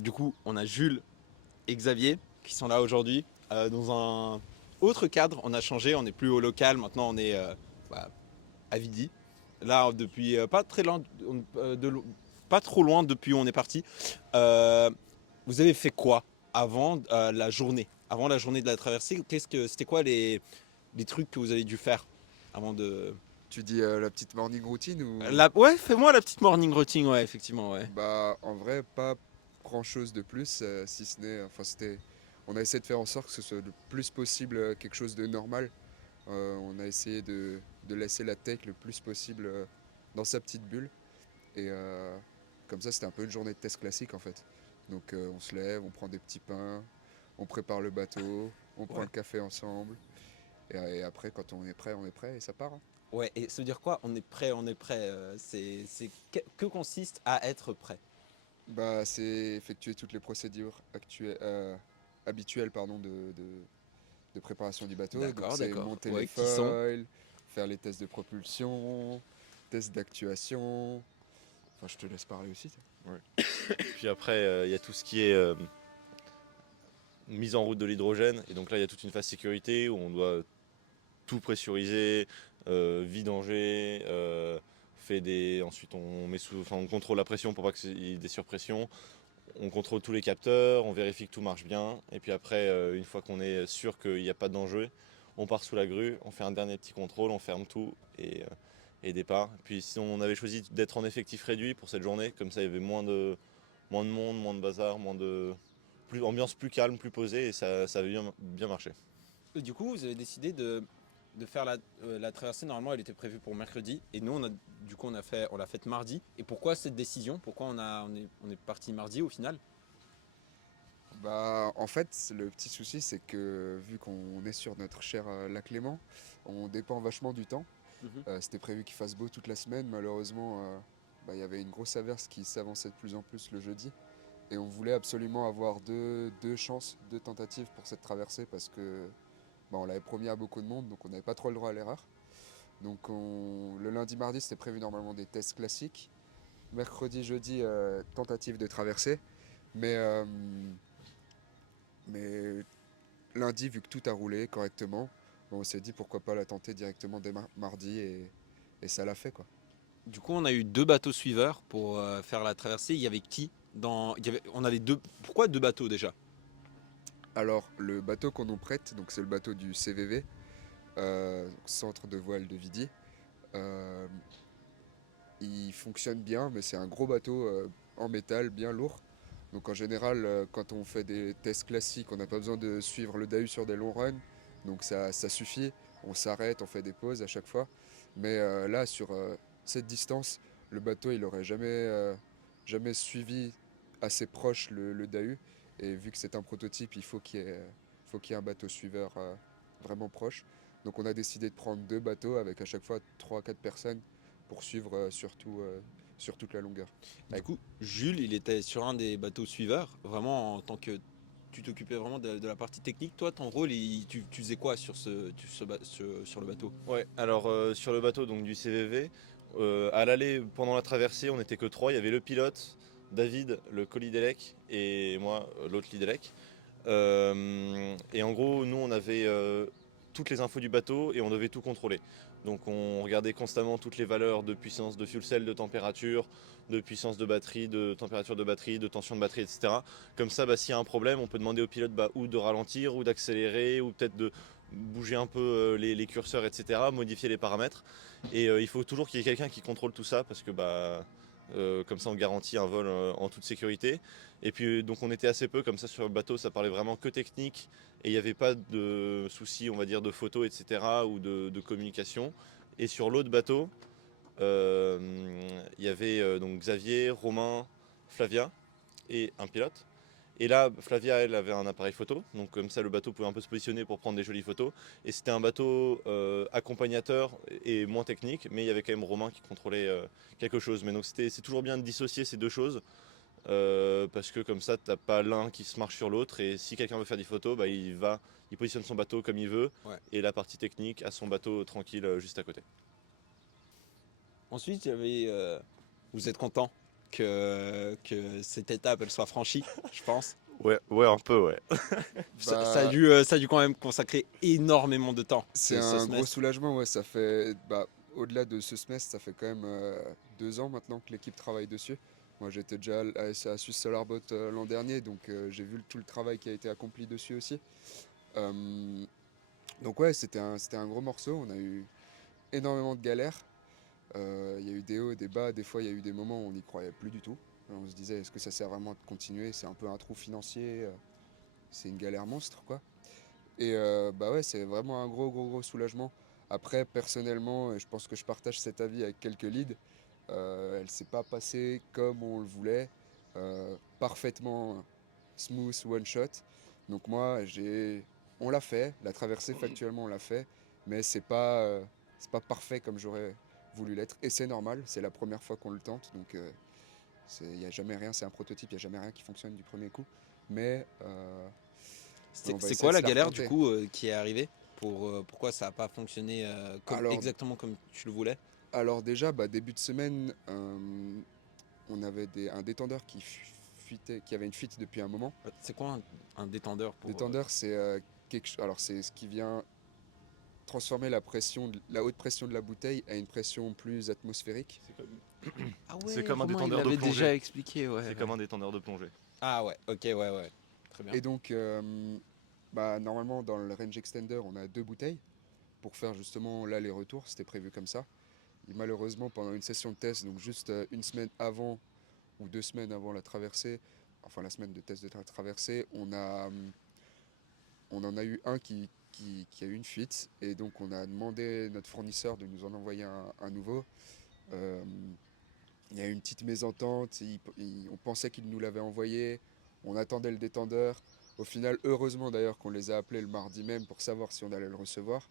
Du coup, on a Jules et Xavier qui sont là aujourd'hui. Dans un autre cadre, on a changé, on n'est plus au local, maintenant on est bah, à Vidi. Là, depuis pas très loin, pas trop loin depuis où on est parti. Euh, Vous avez fait quoi avant la journée? Avant la journée de la traversée, c'était quoi les trucs que vous avez dû faire avant de... Tu dis la petite morning routine ou... Ouais, fais-moi la petite morning routine, ouais, effectivement, ouais. Bah, en vrai, pas grand-chose de plus, si ce n'est... Enfin, c'était... On a essayé de faire en sorte que ce soit le plus possible quelque chose de normal. On a essayé de laisser la tech le plus possible dans sa petite bulle. Et comme ça, c'était un peu une journée de test classique, en fait. Donc, on se lève, on prend des petits pains, on prépare le bateau, on prend Ouais. le café ensemble. Et après, quand on est prêt et ça part, hein. Ouais, et ça veut dire quoi? On est prêt, on est prêt. Que consiste à être prêt? Bah, c'est effectuer toutes les procédures habituelles pardon, de préparation du bateau. Donc, D'accord, c'est d'accord. monter les Ouais, qui sont? foils, faire les tests de propulsion, tests d'actuation. Enfin, je te laisse parler aussi. Ouais. Puis après, il y a tout ce qui est mise en route de l'hydrogène. Et donc là, il y a toute une phase sécurité où on doit tout pressuriser, vidanger, ensuite on contrôle la pression pour pas qu'il y ait des surpressions. On contrôle tous les capteurs, on vérifie que tout marche bien. Et puis après, une fois qu'on est sûr qu'il n'y a pas de danger, on part sous la grue, on fait un dernier petit contrôle, on ferme tout et départ. Puis si on avait choisi d'être en effectif réduit pour cette journée, comme ça il y avait moins de monde, moins de bazar, ambiance plus calme, plus posée et ça avait bien marché. Du coup, vous avez décidé de faire la traversée. Normalement, elle était prévue pour mercredi. Et nous, du coup, on l'a faite mardi. Et pourquoi cette décision? Pourquoi on est parti mardi au final? Bah, en fait, le petit souci, c'est que vu qu'on est sur notre cher lac Léman, on dépend vachement du temps. Mhm. C'était prévu qu'il fasse beau toute la semaine. Malheureusement, bah, il y avait une grosse averse qui s'avançait de plus en plus le jeudi. Et on voulait absolument avoir deux chances, deux tentatives pour cette traversée parce que bah, on l'avait promis à beaucoup de monde, donc on n'avait pas trop le droit à l'erreur. Donc le lundi, mardi, c'était prévu normalement des tests classiques. Mercredi, jeudi, tentative de traversée. Mais, euh, mais lundi, vu que tout a roulé correctement, bon, on s'est dit pourquoi pas la tenter directement dès mardi et ça l'a fait quoi. Du coup, on a eu deux bateaux suiveurs pour faire la traversée. Il y avait qui on avait deux. Pourquoi deux bateaux déjà? Alors le bateau qu'on nous prête, donc c'est le bateau du CVV, Centre de voile de Vidi. Euh, il fonctionne bien, mais c'est un gros bateau en métal, bien lourd. Donc en général, quand on fait des tests classiques, on n'a pas besoin de suivre le DAU sur des longs runs. Donc ça suffit. On s'arrête, on fait des pauses à chaque fois. Mais là, sur cette distance, le bateau, il aurait jamais suivi assez proche le DAU. Et vu que c'est un prototype, faut qu'il y ait un bateau suiveur vraiment proche. Donc on a décidé de prendre deux bateaux avec à chaque fois trois quatre personnes pour suivre sur toute la longueur. Du Avec coup, Jules, il était sur un des bateaux suiveurs, vraiment en tant que tu t'occupais vraiment de la partie technique. Toi, ton rôle, tu faisais quoi sur le bateau? Ouais, alors sur le bateau donc du CVV, à l'aller pendant la traversée, on n'était que trois. Il y avait le pilote, David, le co-lead et moi, l'autre lead. Et en gros, nous, on avait toutes les infos du bateau et on devait tout contrôler. Donc on regardait constamment toutes les valeurs de puissance de fuel cell, de température, de puissance de batterie, de température de batterie, de tension de batterie, etc. Comme ça, bah, s'il y a un problème, on peut demander au pilote ou de ralentir, ou d'accélérer, ou peut-être de bouger un peu les curseurs, etc., modifier les paramètres. Et il faut toujours qu'il y ait quelqu'un qui contrôle tout ça, parce que comme ça on garantit un vol en toute sécurité. Et puis donc on était assez peu comme ça sur le bateau, ça parlait vraiment que technique et il n'y avait pas de soucis on va dire de photos etc. ou de communication. Et sur l'autre bateau, euh, il y avait donc Xavier, Romain, Flavia et un pilote. Et là, Flavia, elle avait un appareil photo, donc comme ça le bateau pouvait un peu se positionner pour prendre des jolies photos. Et c'était un bateau accompagnateur et moins technique, mais il y avait quand même Romain qui contrôlait quelque chose. Mais donc c'est toujours bien de dissocier ces deux choses parce que comme ça, t'as pas l'un qui se marche sur l'autre. Et si quelqu'un veut faire des photos, bah, il positionne son bateau comme il veut. Ouais. Et la partie technique à son bateau tranquille juste à côté. Ensuite, vous êtes content? que cette étape elle soit franchie, je pense. Ouais, un peu, ouais. Bah, Ça a dû quand même consacrer énormément de temps, c'est ce un gros semestre. soulagement, ouais. Ça fait, au-delà de ce semestre, ça fait quand même 2 ans maintenant que l'équipe travaille dessus. Moi, j'étais déjà à Swiss Solar Boat l'an dernier, donc j'ai vu tout le travail qui a été accompli dessus aussi. Euh, donc ouais, c'était un gros morceau. On a eu énormément de galères. Il y a eu des hauts, des bas. Des fois, il y a eu des moments où on n'y croyait plus du tout. On se disait, est-ce que ça sert vraiment de continuer? C'est un peu un trou financier. C'est une galère monstre, quoi. Et bah ouais, c'est vraiment un gros soulagement. Après, personnellement, et je pense que je partage cet avis avec quelques leads, elle s'est pas passée comme on le voulait, parfaitement smooth, one shot. Donc moi, on l'a fait, la traversée factuellement on l'a fait, mais c'est pas parfait comme j'aurais voulu l'être. Et c'est normal, c'est la première fois qu'on le tente, donc il n'y a jamais rien, c'est un prototype, il n'y a jamais rien qui fonctionne du premier coup. Mais on va C'est essayer quoi de la se la galère du retenter. coup qui est arrivée pourquoi ça n'a pas fonctionné Alors, exactement comme tu le voulais? alors déjà, début de semaine, on avait un détendeur fuitait, qui avait une fuite depuis un moment. C'est quoi un détendeur pour Détendeur, c'est alors c'est ce qui vient transformer la haute pression de la bouteille à une pression plus atmosphérique. C'est comme, Ah c'est ouais, comme un Romain, il détendeur de l'avait plongée. déjà expliqué, ouais, C'est ouais. comme un détendeur de plongée. Ah ouais, ok, ouais. Très bien. Et donc, normalement, dans le range extender, on a 2 bouteilles pour faire justement l'aller-retour. C'était prévu comme ça. Et malheureusement, pendant une session de test, donc juste une semaine avant ou 2 semaines avant la traversée, enfin la semaine de test de traversée, on en a eu un qui a eu une fuite. Et donc, on a demandé à notre fournisseur de nous en envoyer un nouveau. Euh, Il y a eu une petite mésentente, on pensait qu'ils nous l'avaient envoyé, on attendait le détendeur. Au final, heureusement d'ailleurs qu'on les a appelés le mardi même pour savoir si on allait le recevoir.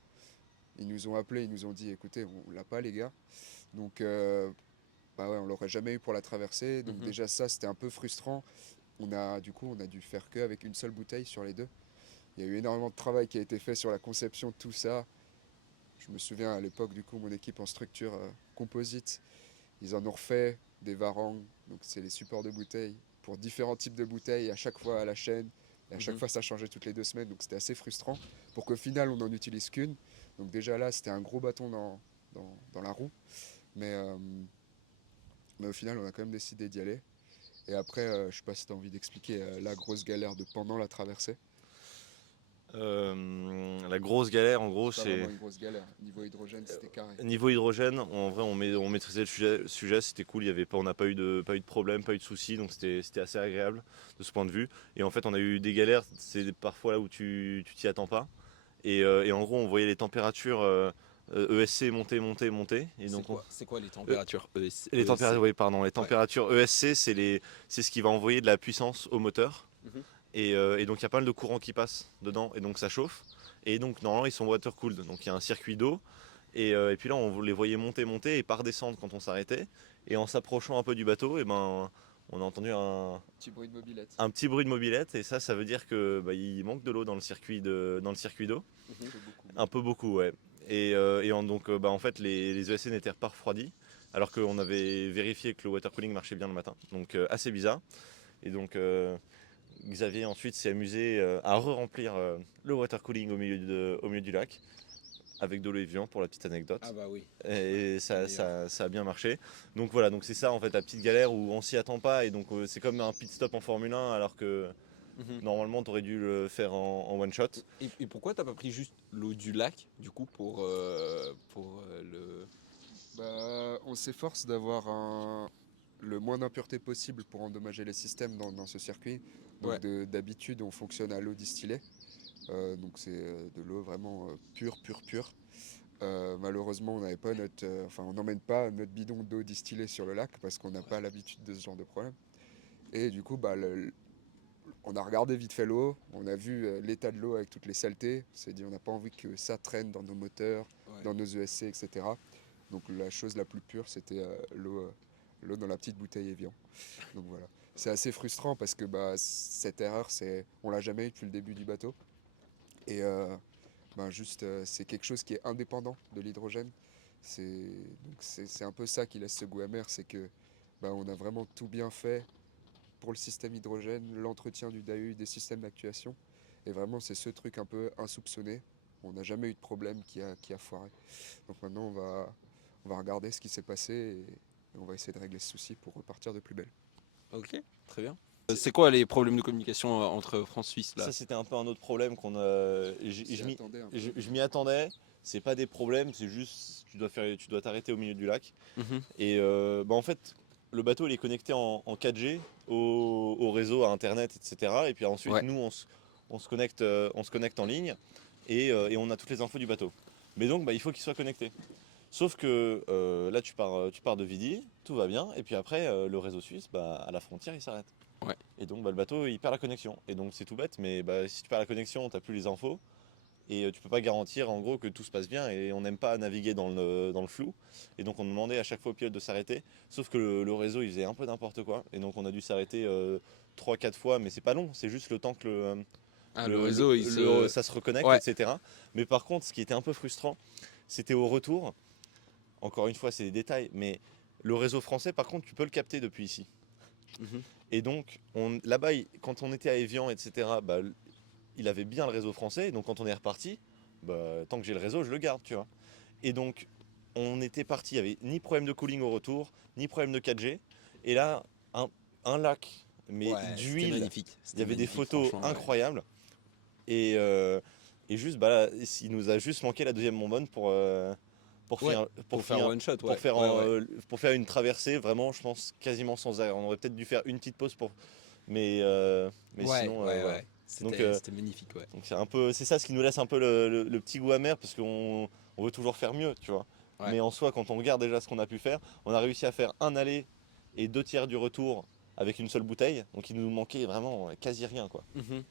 Ils nous ont appelés, ils nous ont dit écoutez, on l'a pas les gars. Donc bah ouais, on l'aurait jamais eu pour la traversée. Donc Mhm. déjà ça c'était un peu frustrant. On a dû faire que avec une seule bouteille sur les deux. Il y a eu énormément de travail qui a été fait sur la conception de tout ça. Je me souviens à l'époque du coup mon équipe en structure composite, ils en ont refait des varangues, donc c'est les supports de bouteilles, pour différents types de bouteilles, à chaque fois à la chaîne. Et à chaque Mhm. fois, ça changeait toutes les 2 semaines, donc c'était assez frustrant. Pour qu'au final, on n'en utilise qu'une. Donc déjà là, c'était un gros bâton dans la roue. Mais, euh, mais au final, on a quand même décidé d'y aller. Et après, je sais pas si tu as envie d'expliquer la grosse galère de pendant la traversée. La grosse galère, en gros, C'est pas vraiment c'est une grosse galère. Niveau hydrogène, c'était carré. niveau hydrogène. En vrai, on maîtrisait le sujet, c'était cool. On n'a pas eu de problème, pas eu de soucis, donc c'était assez agréable de ce point de vue. Et en fait, on a eu des galères, c'est parfois là où tu t'y attends pas. Et en gros, on voyait les températures ESC monter. Et donc, C'est quoi les euh, températures les températures, ESC? oui, pardon, les Ouais. températures ESC, c'est ce qui va envoyer de la puissance au moteur. Mhm. Et donc il y a pas mal de courant qui passe dedans et donc ça chauffe. Et donc normalement ils sont water cooled, donc il y a un circuit d'eau. Et puis là on les voyait monter et pas redescendre quand on s'arrêtait. Et en s'approchant un peu du bateau, et ben on a entendu Petit bruit de mobilette. un petit bruit de mobilette et ça veut dire que il manque de l'eau dans le circuit d'eau. Un peu beaucoup Un même. peu beaucoup, ouais. Donc en fait les ESC n'étaient pas refroidis alors qu'on avait vérifié que le water cooling marchait bien le matin. Donc assez bizarre. Et donc Xavier ensuite s'est amusé à re-remplir le water cooling au milieu du lac avec de l'eau Evian pour la petite Ah anecdote. bah oui, Et le ça, meilleur. ça a bien marché. Donc voilà, donc c'est ça en fait la petite galère où on s'y attend pas et donc c'est comme un pit stop en Formule 1 alors que Mhm. normalement tu aurais dû le faire en one shot. Et pourquoi t'as pas pris juste l'eau du lac, du coup, pour le... On s'efforce d'avoir le moins d'impuretés possible pour endommager les systèmes dans ce circuit. Donc Ouais. d'habitude, on fonctionne à l'eau distillée. Donc c'est de l'eau vraiment pure. Malheureusement, on n'avait pas on n'emmène pas notre bidon d'eau distillée sur le lac parce qu'on n'a pas l'habitude de ce genre de problème. Et du coup, on a regardé vite fait l'eau, on a vu l'état de l'eau avec toutes les saletés. On s'est dit, on n'a pas envie que ça traîne dans nos moteurs, Ouais. dans nos ESC, etc. Donc la chose la plus pure, c'était l'eau dans la petite bouteille Evian. Donc voilà. C'est assez frustrant parce que cette erreur, on l'a jamais eu depuis le début du bateau. Et c'est quelque chose qui est indépendant de l'hydrogène. C'est un peu ça qui laisse ce goût amer, c'est que bah, on a vraiment tout bien fait pour le système hydrogène, l'entretien du DAU, des systèmes d'actuation. Et vraiment, c'est ce truc un peu insoupçonné. On n'a jamais eu de problème qui a foiré. Donc maintenant, on va regarder ce qui s'est passé et on va essayer de régler ce souci pour repartir de plus belle. Ok, très bien. C'est quoi les problèmes de communication entre France-Suisse là? Ça, c'était un peu un autre problème qu'on a. S'y attendait un peu. Je m'y attendais. C'est pas des problèmes, c'est juste tu dois t'arrêter au milieu du lac. Mhm. Et en fait, le bateau il est connecté en 4G au réseau, à Internet, etc. Et puis ensuite, Ouais. nous, on se connecte en ligne et on a toutes les infos du bateau. Mais donc, il faut qu'il soit connecté. Sauf que là, tu pars de Vidi, tout va bien, et puis après, le réseau suisse, à la frontière, il s'arrête. Ouais. Et donc, le bateau, il perd la connexion. Et donc, c'est tout bête, mais si tu perds la connexion, tu n'as plus les infos, et tu peux pas garantir, en gros, que tout se passe bien, et on n'aime pas naviguer dans le flou. Et donc, on demandait à chaque fois au pilote de s'arrêter, sauf que le réseau, il faisait un peu n'importe quoi, et donc on a dû s'arrêter 3-4 fois, mais c'est pas long, c'est juste le temps que Le réseau, ça se reconnecte, Ouais. etc. Mais par contre, ce qui était un peu frustrant, c'était au retour. Encore une fois, c'est des détails, mais le réseau français, par contre, tu peux le capter depuis ici. Mhm. Et donc, là-bas, quand on était à Évian, etc., il avait bien le réseau français. Et donc, quand on est reparti, tant que j'ai le réseau, je le garde, tu vois. Et donc, on était parti, il n'y avait ni problème de cooling au retour, ni problème de 4G. Et là, un lac, mais Ouais, c'était d'huile, magnifique. il y avait des photos Franchement, ouais. incroyables. Et juste, là, il nous a juste manqué la deuxième bonbonne pour Ouais, finir, pour faire one shot, ouais. pour faire une traversée, vraiment, je pense, quasiment sans arrêt. On aurait peut-être dû faire une petite pause mais Ouais, sinon, ouais, voilà. ouais. Donc, C'était magnifique, ouais. donc c'est ça ce qui nous laisse un peu le petit goût amer, parce qu'on veut toujours faire mieux, tu vois. Ouais. Mais en soi, quand on regarde déjà ce qu'on a pu faire, on a réussi à faire un aller et 2 tiers du retour avec une seule bouteille, donc il nous manquait vraiment quasi rien, quoi. Mhm.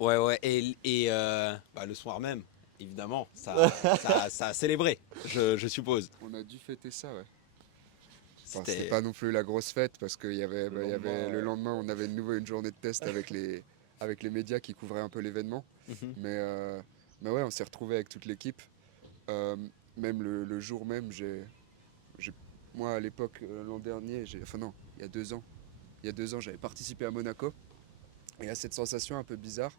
Ouais, ouais. Et le soir même, évidemment, ça a célébré, je suppose. On a dû fêter ça, ouais. Enfin, c'était C'était. pas non plus la grosse fête parce qu'il y avait, Le il y avait lendemain, le lendemain, on avait de nouveau une journée de test avec les médias qui couvraient un peu l'événement. Mhm. Mais ouais, on s'est retrouvé avec toute l'équipe. Euh, Même le jour même, j'ai- moi à l'époque, l'an dernier, enfin non, il y a 2 ans, j'avais participé à Monaco. Et à cette sensation un peu bizarre.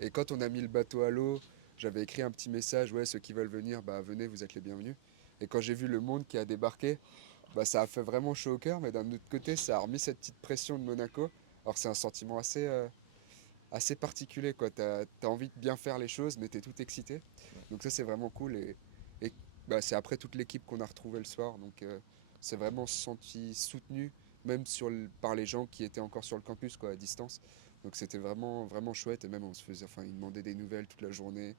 Et quand on a mis le bateau à l'eau, j'avais écrit un petit message, ouais, ceux qui veulent venir, bah venez, vous êtes les bienvenus. Et quand j'ai vu le monde qui a débarqué, bah ça a fait vraiment chaud au cœur, mais d'un autre côté, ça a remis cette petite pression de Monaco. Alors c'est un sentiment assez particulier, quoi. T'as envie de bien faire les choses, mais t'es tout excité. Donc ça, c'est vraiment cool. Et bah, c'est après toute l'équipe qu'on a retrouvé le soir. Donc c'est vraiment senti soutenu, même par les gens qui étaient encore sur le campus, quoi, à distance. Donc c'était vraiment, vraiment chouette. Et même, enfin, ils demandaient des nouvelles toute la journée.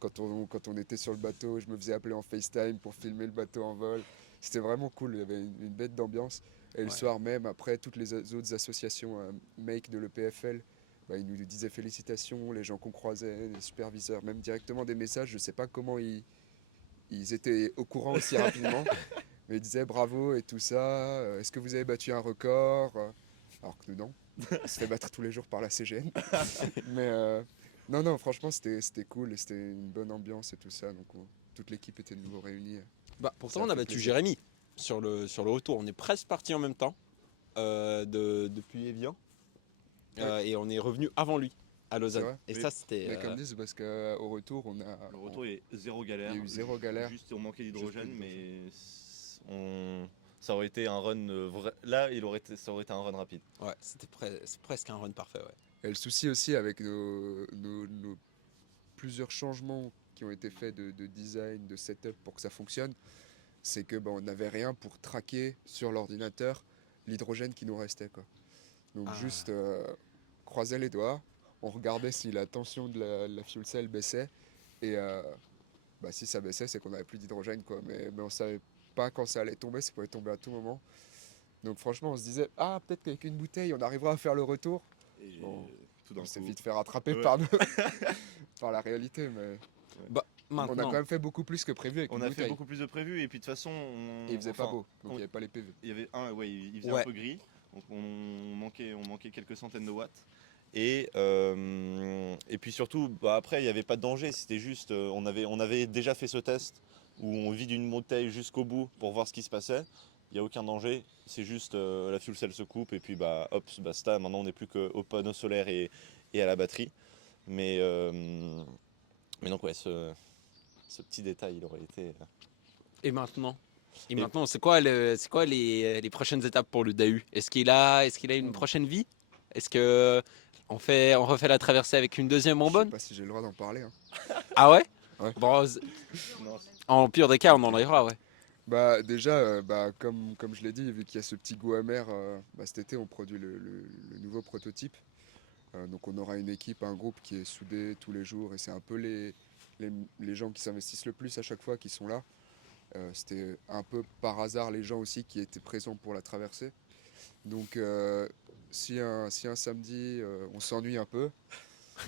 Quand on était sur le bateau, je me faisais appeler en FaceTime pour filmer le bateau en vol. C'était vraiment cool. Il y avait une bête d'ambiance. Et le Ouais. soir même, après, toutes les autres associations Make de l'EPFL, bah, ils nous disaient félicitations, les gens qu'on croisait, les superviseurs, même directement des messages. Je sais pas comment ils étaient au courant aussi rapidement, mais ils disaient bravo et tout ça. Est-ce que vous avez battu un record? Alors que nous, non. On se fait battre tous les jours par la CGN. Mais non, non, franchement, c'était cool et c'était une bonne ambiance et tout ça. Donc toute l'équipe était de nouveau réunie. Pourtant, Ça a on a fait battu plaisir. Jérémy sur le retour. On est presque parti en même temps depuis Evian. Ouais. Et on est revenu avant lui à C'est Lausanne. vrai. Et Mais- ça, c'était. Mais comme disent, parce qu'au retour, Le retour, il y a zéro galère. il y a eu zéro galère. Juste, on manquait d'hydrogène, Juste mais ça aurait été un run là, ça aurait été un run rapide. Ouais, c'est presque un run parfait, ouais. Et le souci aussi avec nos plusieurs changements qui ont été faits de design, de setup pour que ça fonctionne, c'est que on n'avait rien pour traquer sur l'ordinateur l'hydrogène qui nous restait, quoi. Donc Ah. juste croiser les doigts, on regardait si la tension de la fuel cell baissait et si ça baissait, c'est qu'on n'avait plus d'hydrogène, quoi. Mais on savait pas quand ça allait tomber, ça pouvait tomber à tout moment. Donc franchement, on se disait ah peut-être qu'avec une bouteille, on arrivera à faire le retour. Et Bon, tout d'un on s'est coup. vite fait rattraper Ouais. par la réalité, mais Bah, on a maintenant. quand même fait beaucoup plus que prévu avec On une a fait bouteille. beaucoup plus de prévus, et puis de toute façon, Et il faisait pas enfin, beau, donc il n'y avait pas les PV. il y avait il faisait Ouais. un peu gris, donc on manquait quelques centaines de watts. Et puis surtout, après, il n'y avait pas de danger, c'était juste, on avait déjà fait ce test où on vide une bouteille jusqu'au bout pour voir ce qui se passait. il n'y a aucun danger. C'est juste la fuel cell se coupe et puis bah hop, basta. Maintenant on n'est plus qu'au panneau solaire et à la batterie. Mais, euh, mais donc ouais, ce petit détail, il aurait été. Et maintenant? Et Et maintenant, c'est quoi les prochaines étapes pour le Dahu? Est-ce qu'il a une prochaine vie? Est-ce que on refait la traversée avec une deuxième Je sais bonbonne? pas si j'ai le droit d'en parler, hein. Ah ouais? Ouais. Bon, non, en pire des cas, on en Ok. ira, ouais. Bah déjà, comme je l'ai dit, vu qu'il y a ce petit goût amer, cet été on produit le nouveau prototype. Donc on aura une équipe, un groupe qui est soudé tous les jours et c'est un peu les, les gens qui s'investissent le plus à chaque fois qui sont là. C'était un peu par hasard les gens aussi qui étaient présents pour la traversée. Donc si un samedi on s'ennuie un peu,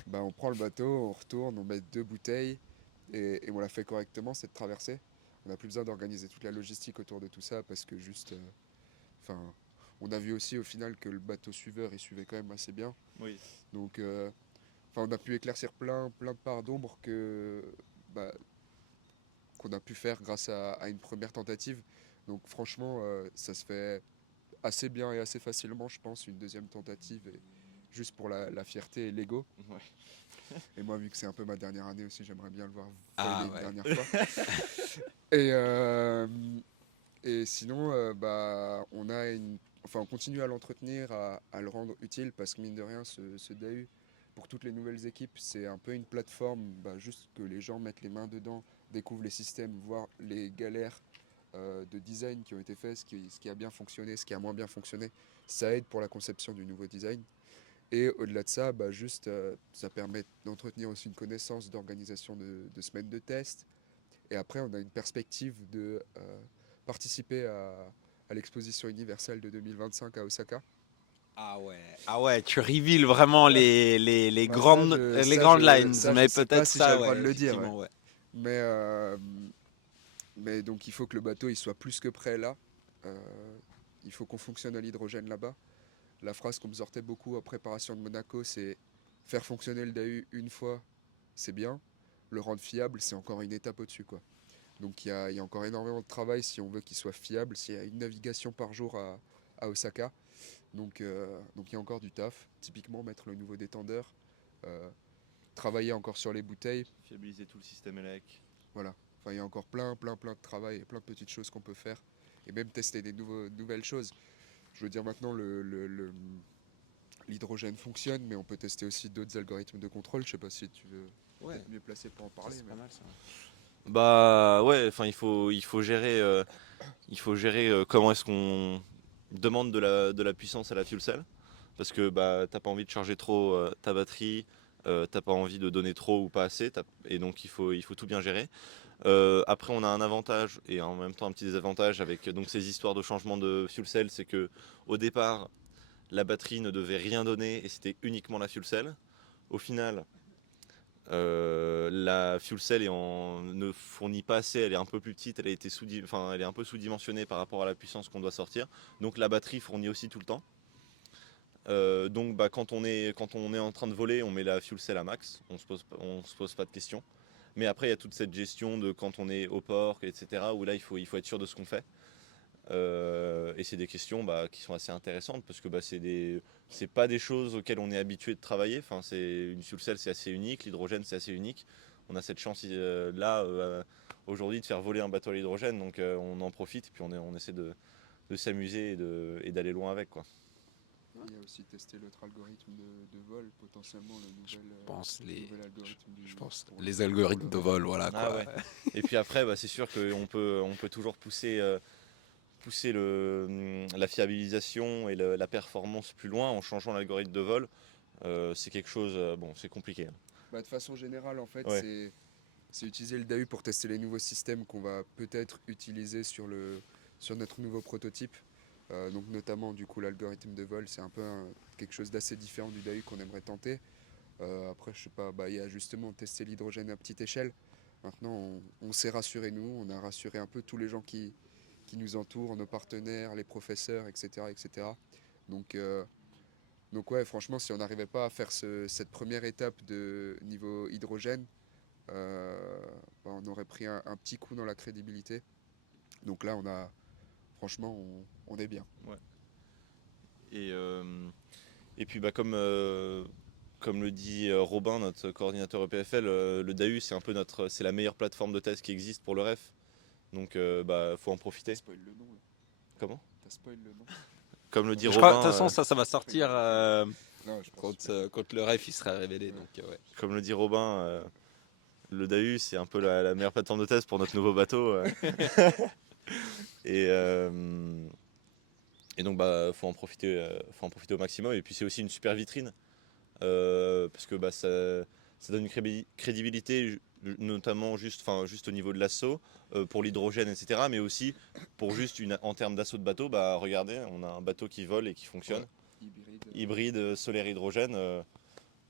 bah, on prend le bateau, on retourne, on met 2 bouteilles et on la fait correctement cette traversée. On n'a plus besoin d'organiser toute la logistique autour de tout ça parce que juste, enfin, on a vu aussi au final que le bateau suiveur il suivait quand même assez bien. oui. Donc, on a pu éclaircir plein de parts d'ombre bah, qu'on a pu faire grâce à une première tentative. Donc franchement, ça se fait assez bien et assez facilement, je pense, une deuxième tentative, et juste pour la fierté et l'ego. Ouais. Et moi, vu que c'est un peu ma dernière année aussi, j'aimerais bien le voir Ah voler une ouais. dernière fois. Et, euh, et sinon, on continue à l'entretenir, à le rendre utile, parce que mine de rien, ce DAU, pour toutes les nouvelles équipes, c'est un peu une plateforme, juste que les gens mettent les mains dedans, découvrent les systèmes, voient les galères de design qui ont été faites, ce qui a bien fonctionné, ce qui a moins bien fonctionné. Ça aide pour la conception du nouveau design. Et au-delà de ça, ça permet d'entretenir aussi une connaissance d'organisation de semaines de tests. Et après, on a une perspective de participer à l'exposition universelle de 2025 à Osaka. Ah ouais, tu reveals vraiment les grandes lines, Ça, je mais sais pas peut-être si j'ai ça, le droit de ouais, le dire. Ouais. effectivement, ouais. Mais, euh, mais donc, il faut que le bateau il soit plus que prêt là. Il faut qu'on fonctionne à l'hydrogène là-bas. La phrase qu'on me sortait beaucoup en préparation de Monaco, c'est faire fonctionner le DAU une fois, c'est bien. Le rendre fiable, c'est encore une étape au-dessus, quoi. Donc il y a encore énormément de travail si on veut qu'il soit fiable, s'il y a une navigation par jour à Osaka. Donc il y a encore du taf. Typiquement mettre le nouveau détendeur, euh, travailler encore sur les bouteilles. Fiabiliser tout le système ELEC. Voilà. Enfin, il y a encore plein de travail et plein de petites choses qu'on peut faire. Et même tester nouvelles choses. Je veux dire maintenant l'hydrogène fonctionne, mais on peut tester aussi d'autres algorithmes de contrôle. Je sais pas si tu veux Ouais, être mieux placé pour en ça parler. c'est pas mal ça. Bah ouais, enfin il faut gérer comment est-ce qu'on demande de la puissance à la fuel cell. Parce que bah t'as pas envie de charger trop ta batterie, t'as pas envie de donner trop ou pas assez, et donc il faut tout bien gérer. Après on a un avantage et en même temps un petit désavantage avec donc ces histoires de changement de fuel cell, c'est que au départ la batterie ne devait rien donner et c'était uniquement la fuel cell. Au final, la fuel cell ne fournit pas assez, elle est un peu plus petite, elle est un peu sous-dimensionnée par rapport à la puissance qu'on doit sortir. Donc la batterie fournit aussi tout le temps. Donc quand on est en train de voler, on met la fuel cell à max, on se pose pas de questions. Mais après il y a toute cette gestion de quand on est au port, etc. où là il faut être sûr de ce qu'on fait. Et c'est des questions qui sont assez intéressantes parce que c'est pas des choses auxquelles on est habitué de travailler. Enfin, une fuel cell, c'est assez unique, l'hydrogène, c'est assez unique. On a cette chance aujourd'hui de faire voler un bateau à l'hydrogène, donc on en profite et puis on essaie de s'amuser et d'aller loin avec, quoi. Il y a aussi testé l'autre algorithme de vol, potentiellement Pense le les nouvel algorithme je pense pour les pour algorithmes de l'Europe. vol, voilà Ah quoi. ouais. Et puis après, c'est sûr on peut toujours pousser la fiabilisation et la performance plus loin en changeant l'algorithme de vol. C'est quelque chose, c'est compliqué, hein. De façon générale, en fait, Ouais. c'est utiliser le DAU pour tester les nouveaux systèmes qu'on va peut-être utiliser sur notre nouveau prototype. Donc notamment du coup l'algorithme de vol, c'est un peu quelque chose d'assez différent du DAU qu'on aimerait tenter. Après, je sais pas, il y a justement testé l'hydrogène à petite échelle. Maintenant, on s'est rassuré nous, on a rassuré un peu tous les gens qui nous entourent, nos partenaires, les professeurs, etc. etc. Donc, euh, donc ouais, franchement, si on n'arrivait pas à faire cette première étape de niveau hydrogène, on aurait pris un petit coup dans la crédibilité. Donc là, franchement, on est bien. Et puis comme le dit Robin, notre coordinateur EPFL, le DAU c'est la meilleure plateforme de test qui existe pour le ref. Donc faut en profiter. T'as spoil le nom là. Comment ? T'as spoil le nom. Comme le dit Je crois, de Robin, toute façon, ça va sortir Non, je pense. quand le ref il sera révélé. Donc, ouais. comme le dit Robin, le DAU c'est un peu la meilleure plateforme de test pour notre nouveau bateau. Et donc faut en profiter au maximum. Et puis c'est aussi une super vitrine parce que ça donne une crédibilité, notamment juste au niveau de l'assaut, pour l'hydrogène, etc. Mais aussi pour en termes d'assaut de bateau, regardez, on a un bateau qui vole et qui fonctionne. Ouais. Hybride, solaire, hydrogène,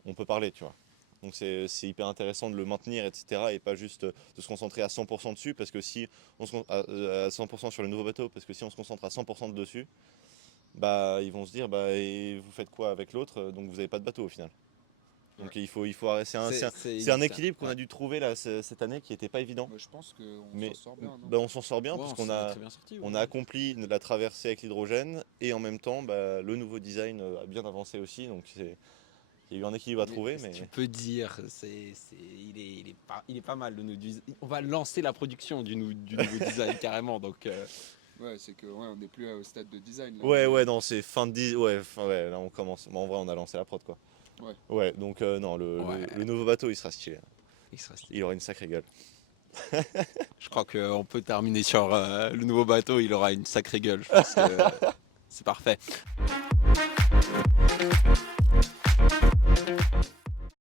on peut parler, tu vois. Donc c'est hyper intéressant de le maintenir, etc. Et pas juste de se concentrer à 100% dessus, parce que si on se à 100% sur le nouveau bateau, parce que si on se concentre à 100% dessus, ils vont se dire et vous faites quoi avec l'autre, donc vous n'avez pas de bateau au final. Donc il faut arrêter. C'est un équilibre qu'on a dû trouver là cette année qui n'était pas évident. Je pense qu'on Mais s'en sort bien. Non on s'en sort bien Ouais, parce on qu'on s'en est a très bien sorti, on ouais. a accompli la traversée avec l'hydrogène et en même temps le nouveau design a bien avancé aussi. Donc il y a eu un équilibre à trouver. Mais Tu peux dire, il est pas mal. On va lancer la production du nouveau design carrément. Donc, Ouais, c'est que on n'est plus au stade de design. Là. ouais, non, c'est fin de 10. Ouais, là on commence. En vrai, on a lancé la prod quoi. Ouais. Ouais, donc non, le nouveau bateau il sera stylé. Il aura une sacrée gueule. Je crois qu'on peut terminer sur le nouveau bateau. Il aura une sacrée gueule. Je pense que c'est parfait.